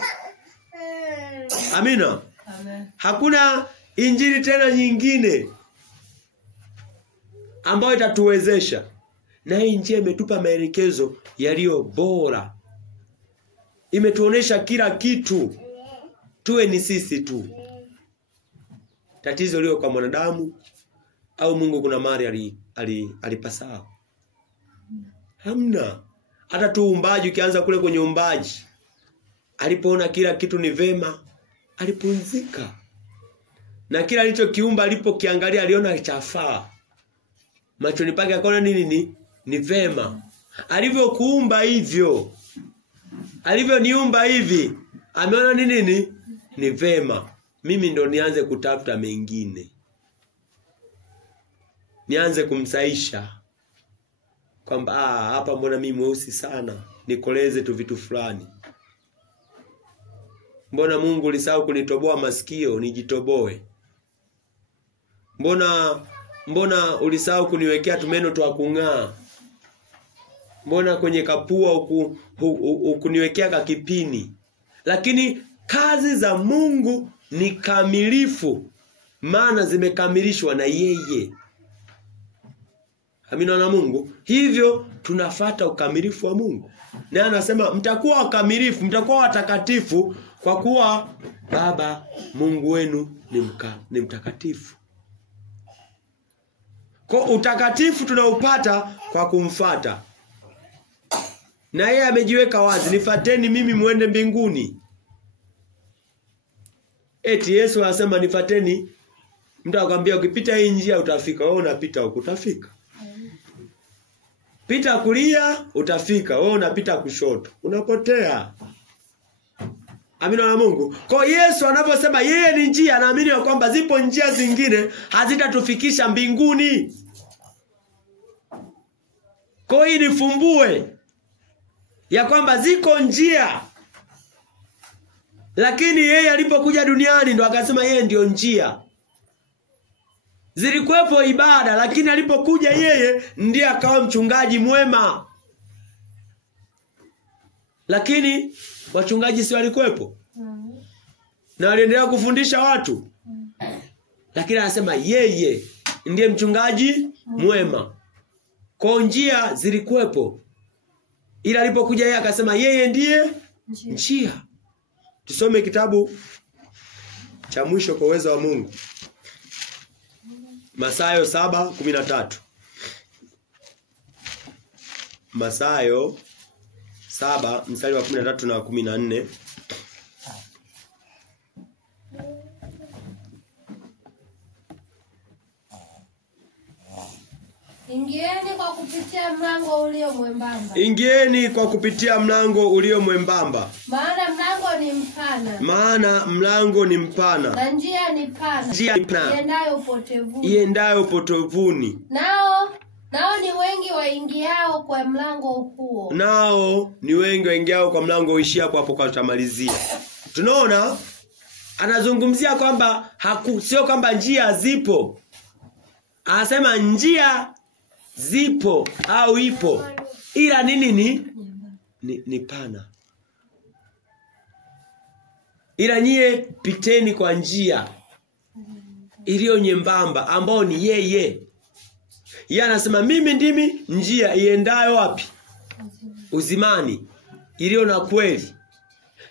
Amina. Amen. Hakuna injili tena nyingine ambayo itatuwezesha. Na hii njia imetupa maelekezo yaliyo bora. Imetuonesha kila kitu. Tuwe ni sisi tu. Tatizo lio kwa mwanadamu au Mungu kuna mahali alipasao? Hamna. Hata tu uumbaji ukianza kule kwenye uumbaji, alipoona kila kitu ni vema, alipumzika. Na kila alichokiumba alipokiangalia aliona chafaa. Machoni pake akaona nini ni vema. Alivyokuumba hivyo. alivyoniumba hivi, ameona ni nini? Ni vema mimi ndo nianze kutafuta mengine. Nianze kumsaisha kwamba hapa mbona mimi mweusi sana, nikoleze tu vitu fulani. Mbona Mungu ulisahau kunitoboa masikio, nijitoboe. Mbona ulisahau kuniwekea tumeno twa kung'aa. Mbona kwenye kapua ukuniwekea kakipini. Lakini kazi za Mungu ni kamilifu, maana zimekamilishwa na yeye. Amina na Mungu. Hivyo tunafuata ukamilifu wa Mungu. Na anasema mtakuwa wakamilifu, mtakuwa watakatifu kwa kuwa Baba Mungu wenu ni mtakatifu. Kwa utakatifu tunaupata kwa kumfuata. Na yeye amejiweka wazi, nifuateni mimi muende mbinguni. Eti Yesu anasema nifuateni. Mtu akwambia ukipita hii njia utafika, wewe unapita huko utafika. Pita kulia utafika, wewe unapita kushoto, unapotea. Amina na Mungu. Kwa Yesu anaposema yeye ni njia, naamini kwamba zipo njia zingine hazitatufikisha mbinguni. Kwa hii nifumbue ya kwamba ziko njia. Lakini yeye alipokuja duniani ndo akasema yeye ndio njia. Zilikuwepo ibada, lakini alipokuja yeye ndiye akawa mchungaji mwema. Lakini wachungaji si walikuwepo? Na waliendelea kufundisha watu. Lakini anasema yeye ndiye mchungaji mwema. Kwa njia zilikuwepo. Ila alipokuja yeye akasema yeye ndiye njia. Tusome kitabu cha mwisho kwa uwezo wa Mungu. Mathayo 7:13. Mathayo 7 mstari wa 13 na 14. Ingieni kwa kupitia mlango ulio mwembamba. Ingieni kwa kupitia mlango ulio mwembamba. Maana mlango ni mpana. Maana mlango ni mpana. Na njia ni pana. Njia ni pana. Iendayo upotevuni. Iendayo upotevuni. Nao ni wengi waingiao kwa mlango huo. Nao ni wengi waingiao kwa mlango uishia hapo kwa tutamalizia. Tunaona anazungumzia kwamba sio kwamba njia zipo. Anasema njia zipo au ipo. Ila nini ni pana. Ila nyie piteni kwa njia iliyo nyembamba ambao ni yeye. Yeye anasema mimi ndimi njia iendayo wapi? Uzimani, iliyo na kweli.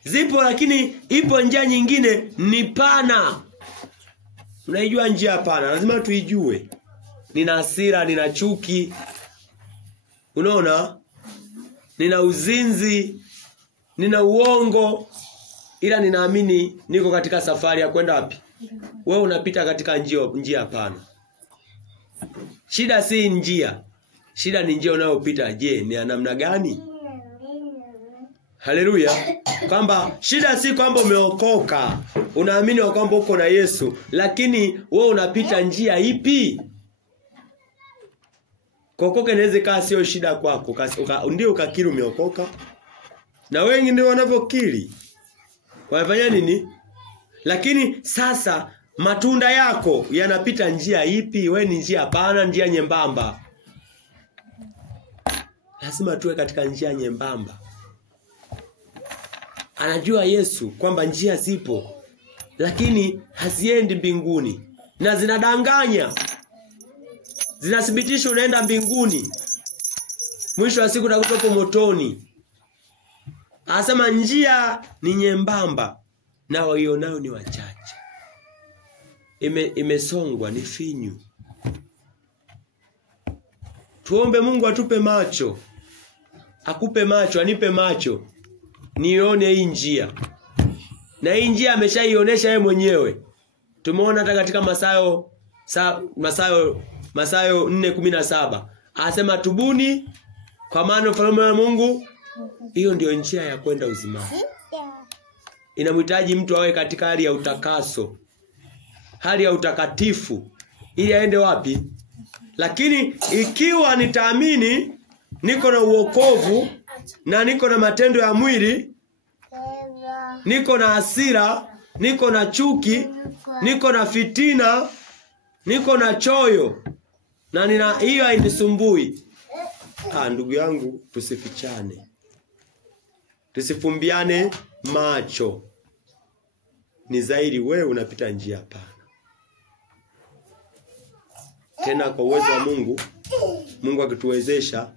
Zipo lakini ipo njia nyingine ni pana. Unaijua njia pana? Lazima tuijue. Nina hasira, nina chuki. Unaona? Nina uzinzi, nina uongo. Ila ninaamini niko katika safari ya kwenda wapi? Wewe unapita katika njia pana. Shida si njia. Shida ni njia unayopita. Je, ni ya namna gani? Haleluya. Kwamba shida si kwamba umeokoka. Unaamini kwamba uko na Yesu, lakini wewe unapita njia ipi? Kuokoka inaweza kaa sio shida kwako. Ndio ukakiri umeokoka. Na wengi ndio wanavyokiri. Wanafanya nini? Lakini sasa matunda yako yanapita njia ipi? Wewe ni njia pana, njia nyembamba. Lazima tuwe katika njia nyembamba. Anajua Yesu kwamba njia zipo, lakini haziendi mbinguni na zinadanganya. Zinathibitisha unaenda mbinguni, mwisho wa siku utakuwa motoni. Anasema njia ni nyembamba na waionao ni wachache. Imesongwa ni finyu. Tuombe Mungu atupe macho. Akupe macho, anipe macho. Nione hii njia. Na hii njia ameshaionyesha yeye mwenyewe. Tumeona hata katika Mathayo 4:17. Anasema tubuni kwa maana ufalme wa Mungu Hiyo ndio njia ya kwenda uzimani. Inamhitaji mtu awe katika hali ya utakaso, hali ya utakatifu, ili aende wapi? Lakini ikiwa nitaamini niko na uokovu na niko na matendo ya mwili, niko na hasira, niko na chuki, niko na fitina, niko na choyo, na nina hiyo hainisumbui. Ndugu yangu, tusifichane. Tusifumbiane macho. Ni zaidi wewe unapita njia pana. Tena kwa uwezo wa Mungu akituwezesha,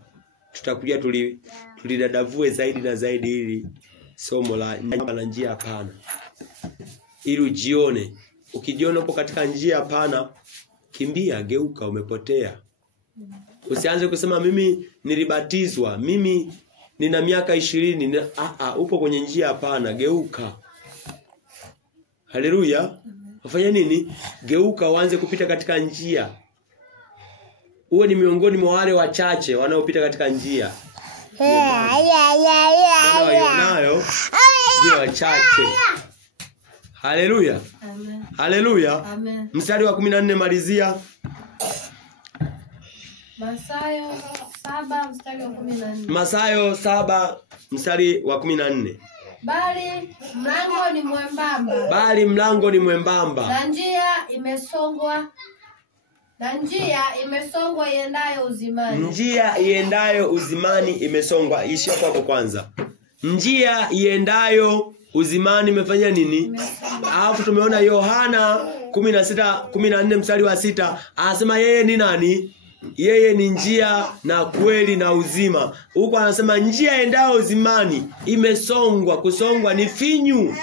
tutakuja tulidadavue zaidi na zaidi ili somo la njia pana. Ili ujione. Ukijiona upo katika njia pana, kimbia, geuka, umepotea. Usianze kusema mimi nilibatizwa, mimi nina miaka 20. Upo kwenye njia pana, geuka. Haleluya. Wafanya nini? Geuka, uanze kupita katika njia. Uwe ni miongoni mwa wale wachache wanaopita katika njia. Nayo ni wachache. Haleluya. Amen. Haleluya. Amen. Mstari wa 14 malizia. Mathayo 7 mstari wa 14. Mathayo 7 mstari wa 14. Bali mlango ni mwembamba. Bali mlango ni mwembamba. Na njia imesongwa iendayo uzimani. Njia iendayo uzimani imesongwa. Ishia hapo kwanza. Njia iendayo uzimani imefanya nini? Alafu tumeona Yohana 16:14 mstari wa 6 anasema yeye ni nani? Yeye ni njia na kweli na uzima. Huko anasema njia iendayo uzimani imesongwa. Kusongwa ni finyu.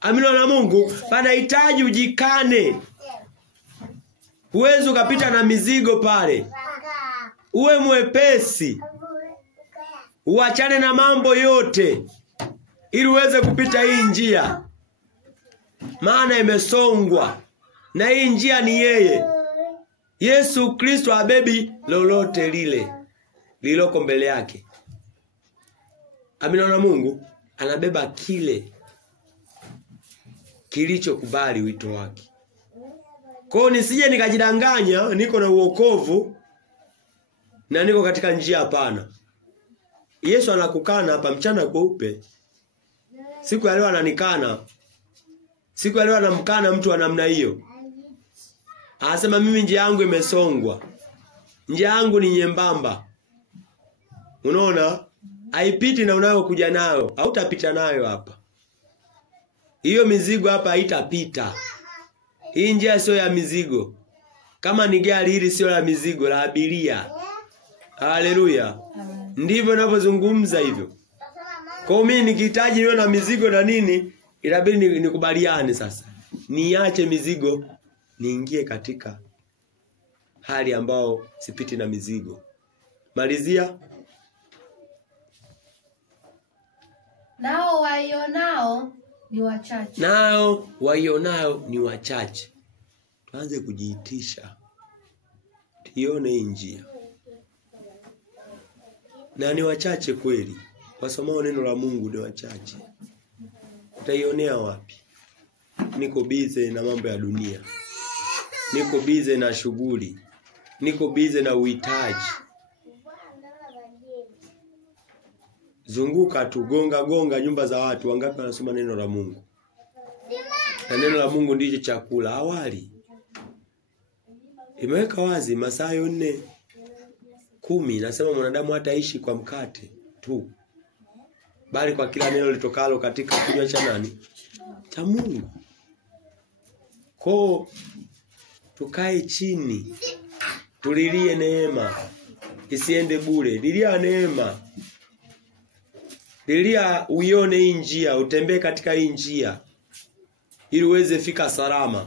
Amina na Mungu. Panahitaji ujikane. Huwezi ukapita na mizigo pale. Uwe mwepesi. Uachane na mambo yote ili uweze kupita hii njia. Maana imesongwa. Na hii njia ni yeye. Yesu Kristo abebi lolote lile liloko mbele yake. Amina na Mungu. Anabeba kile kilichokubali wito wake. Kwa nisije nikajidanganya niko na uokovu na niko katika njia hapana. Yesu anakukana hapa mchana kweupe. Siku ya leo ananikana. Siku ya leo anamkana mtu wa namna hiyo. Anasema mimi njia yangu imesongwa. Njia yangu ni nyembamba. Unaona? Haipiti na unayokuja nayo. Hautapita nayo hapa. Hiyo mizigo hapa haitapita. Hii njia sio ya mizigo. Kama ni gari hili sio la mizigo, la abiria. Haleluya. Ndivyo ninavyozungumza hivyo. Kwa mimi nikihitaji niwe na mizigo na nini, inabidi nikubaliane sasa. Niache mizigo, niingie katika hali ambao sipiti na mizigo. Malizia. Nao waionao ni wachache. Nao waionao ni wachache. Tuanze kujiitisha. Tuione hii njia. Na ni wachache kweli. Wasomao neno la Mungu ni wachache. Utaionea wapi? Niko busy na mambo ya dunia. Niko busy na shughuli. Niko busy na uhitaji. Zunguka tu, gonga nyumba za watu. Wangapi wanasoma neno la Mungu? Na neno la Mungu ndicho chakula. Awali imeweka wazi Mathayo 4:10 nasema mwanadamu hataishi kwa mkate tu, bali kwa kila neno litokalo katika kinywa cha nani? Cha Mungu. Kwa tukae chini. Tulilie neema. Isiende bure. Lilia neema. Lilia uione hii njia, utembee katika hii njia ili uweze fika salama.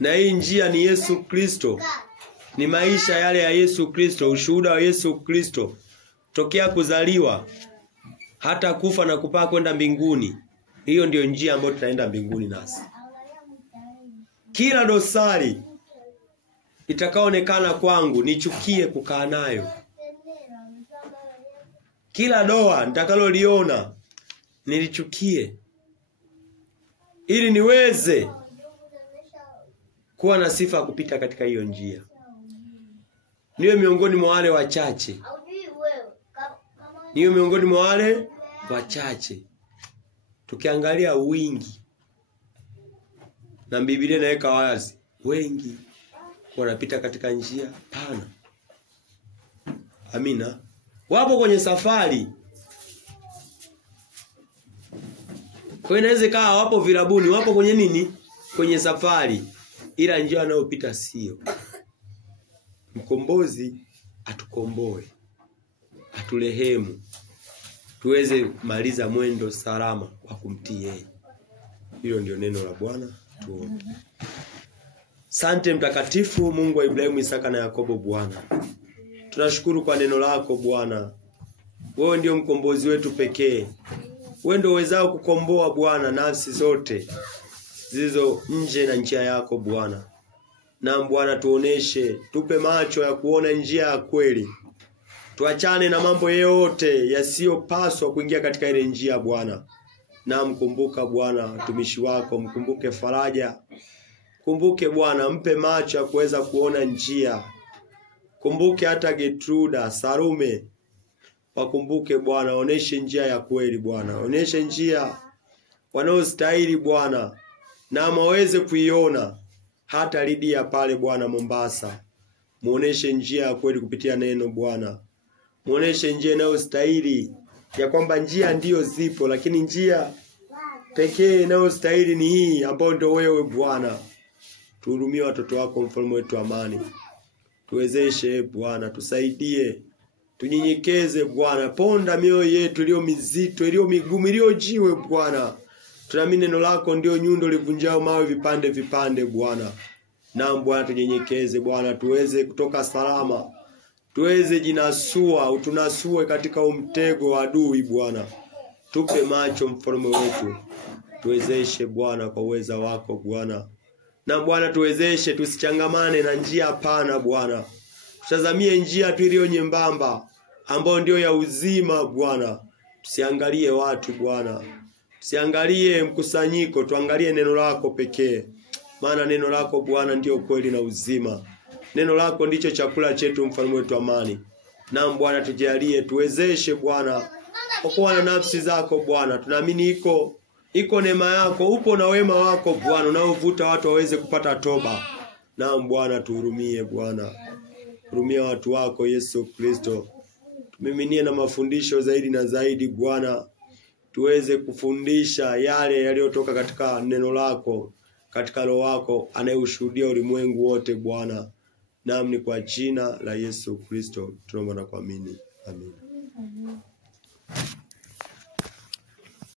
Na hii njia ni Yesu Kristo. Ni maisha yale ya Yesu Kristo, ushuhuda wa Yesu Kristo. Tokea kuzaliwa hata kufa na kupaa kwenda mbinguni. Hiyo ndio njia ambayo tutaenda mbinguni nasi. Kila dosari itakaoonekana kwangu nichukie kukaa nayo. Kila doa nitakaloliona nilichukie, ili niweze kuwa na sifa ya kupita katika hiyo njia. Niwe miongoni mwa wale wachache. Niwe miongoni mwa wale wachache. Tukiangalia wingi, na Biblia inaweka wazi, wengi wanapita katika njia pana. Amina. Wapo kwenye safari. Kwa inaweza kaa wapo virabuni, wapo kwenye nini? Kwenye safari. Ila njia anayopita sio. Mkombozi atukomboe, atulehemu, tuweze maliza mwendo salama kwa kumtii yeye. Hilo ndio neno la Bwana. Tuombe. Asante mtakatifu, Mungu wa Ibrahimu, Isaka na Yakobo Bwana. Tunashukuru kwa neno lako Bwana. Wewe ndio mkombozi wetu pekee. Wewe ndio uwezao kukomboa Bwana nafsi zote zilizo nje na njia yako Bwana. Na Bwana tuoneshe, tupe macho ya kuona njia ya kweli. Tuachane na mambo yote yasiyopaswa kuingia katika ile njia Bwana. Na mkumbuka Bwana watumishi wako, mkumbuke Faraja. Kumbuke Bwana, mpe macho ya kuweza kuona njia. Kumbuke hata Getruda, Sarume. Wakumbuke Bwana, oneshe njia ya kweli Bwana. Oneshe njia wanaostahili Bwana. Na waweze kuiona. Hata Lidia pale Bwana Mombasa. Muoneshe njia ya kweli kupitia neno Bwana. Muoneshe njia inayostahili, ya kwamba njia ndiyo zipo, lakini njia pekee inayostahili ni hii ambayo ndio wewe Bwana. Tuhurumie watoto wako, mfalme wetu amani. Tuwezeshe Bwana, tusaidie. Tunyenyekeze Bwana, ponda mioyo yetu iliyo mizito, iliyo migumu, iliyo jiwe Bwana. Tunaamini neno lako ndio nyundo livunjao mawe vipande vipande Bwana. Na Bwana tunyenyekeze Bwana, tuweze kutoka salama. Tuweze jinasua, utunasue katika umtego wa adui Bwana. Tupe macho mfalme wetu. Tuwezeshe Bwana kwa uweza wako Bwana. Na Bwana tuwezeshe tusichangamane na njia pana Bwana. Tutazamie njia tu iliyo nyembamba ambayo ndio ya uzima Bwana. Tusiangalie watu Bwana. Tusiangalie mkusanyiko, tuangalie neno lako pekee. Maana neno lako Bwana ndio kweli na uzima. Neno lako ndicho chakula chetu mfalme wetu amani. Na Bwana tujalie, tuwezeshe Bwana. Okoa na nafsi zako Bwana. Tunaamini iko neema yako, upo na wema wako Bwana unaovuta watu waweze kupata toba. Na Bwana tuhurumie Bwana. Hurumia watu wako Yesu Kristo. Tumiminie na mafundisho zaidi na zaidi Bwana. Tuweze kufundisha yale yaliyotoka katika neno lako, katika roho wako anayeushuhudia ulimwengu wote Bwana. Naam, ni kwa jina la Yesu Kristo tunaomba na kuamini. Amen.